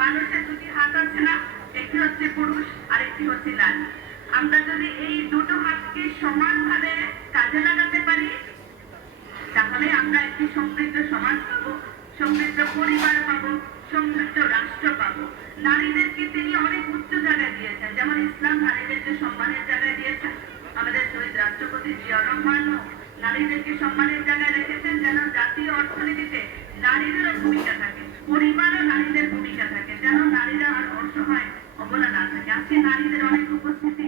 মানুষের দুটি হাত আছে না, একটি হচ্ছে পুরুষ আর একটি হচ্ছে নারী। আমরা যদি এই দুটো হাতকে সমানভাবে কাজে লাগাতে পারি, তাহলে আমরা একটি সমৃদ্ধ সমাজ পাবো, সমৃদ্ধ পরিবার পাবো, সমৃদ্ধ রাষ্ট্র পাবো। নারীদেরকে তিনি অনেক উচ্চ জায়গায় দিয়েছেন, যেমন ইসলাম নারীদেরকে সম্মানের জায়গায় দিয়েছেন, আমাদের শহীদ রাষ্ট্রপতি জিয়া রহমানও নারীদেরকে সম্মানের জায়গায় রেখেছেন, যেন জাতীয় অর্থনীতিতে নারীদেরও ভূমিকা থাকে পরিবারও নারীদের ভূমিকা থাকে, যেন নারীরা আর অসহায় অবলা না থাকে। আজকে নারীদের অনেক উপস্থিতি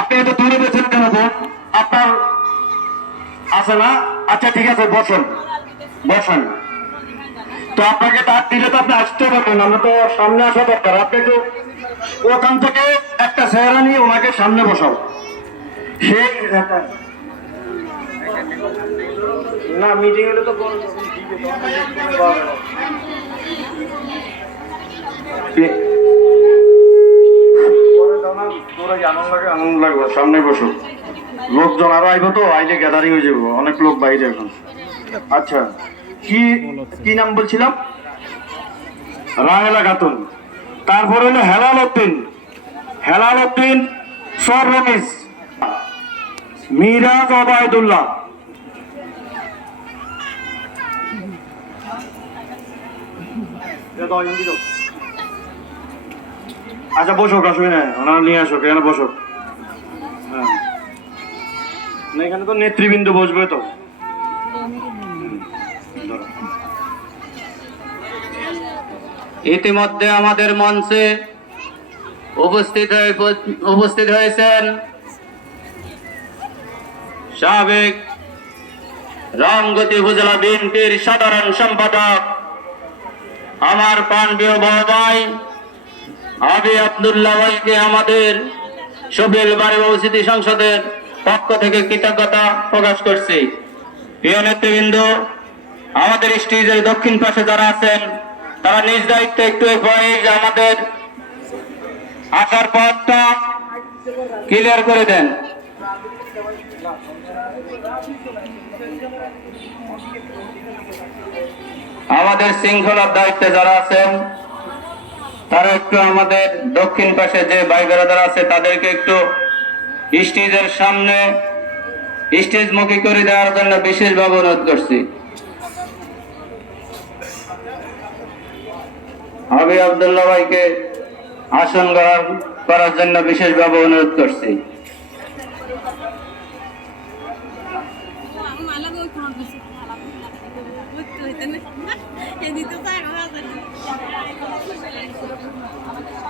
আপনি এত দূরে গেছেন কেন আপনার আছে না? আচ্ছা ঠিক আছে, বসেন। বসেন। তো আপনাকে তার দিলে তো আপনি আসতে পারবেন, আমরা তো সামনে আসা দরকার। আপনি একটু ওখান থেকে একটা চেহারা নিয়ে ওনাকে সামনে বসাও। সেই না মিটিং হলে তো আনন্দ লাগবে। সামনে বসো। লোকজন আরও আইবো তো আইলে গ্যাদারিং হয়ে যাব। অনেক লোক বাইরে এখন। আচ্ছা কি কি নাম বলছিলাম? রাহেলা খাতুন। তারপর হলো হেলাল উদ্দিন। হেলাল উদ্দিন সররমিস মিরাজ ওবায়দুল্লাহ আচ্ছা বসো আসবে না ওনারা নিয়ে আসো, এখানে বসো। হ্যাঁ। এখানে তো নেতৃবৃন্দ বসবে তো। ইতিমধ্যে আমাদের মঞ্চে উপস্থিত হয়ে উপস্থিত হয়েছেন সাবেক রামগতি উপজেলা বিএনপির সাধারণ সম্পাদক আমার প্রাণপ্রিয় বড় ভাই, আবি আবদুল্লাহ ভাইকে আমাদের সবিল বাড়ি উপস্থিতি সংসদের পক্ষ থেকে কৃতজ্ঞতা প্রকাশ করছি। প্রিয় নেতৃবৃন্দ, আমাদের স্টেজের দক্ষিণ পাশে যারা আছেন, তারা নিজ দায়িত্বে একটু আমাদের আসার পথটা ক্লিয়ার করে দেন। আমাদের শৃঙ্খলার দায়িত্বে যারা আছেন, তারা একটু আমাদের দক্ষিণ পাশে যে ভাই বেড়াদার আছে, তাদেরকে একটু স্টেজের সামনে স্টেজ মুখী করে দেওয়ার জন্য বিশেষভাবে অনুরোধ করছি। হাবি আবদুল্লাহ ভাইকে আসন করার জন্য বিশেষভাবে অনুরোধ করছি আমি মালা গো কোন কিছু মালা বুঝতে হইতে না এদিকে তো আর হবে না আমাদের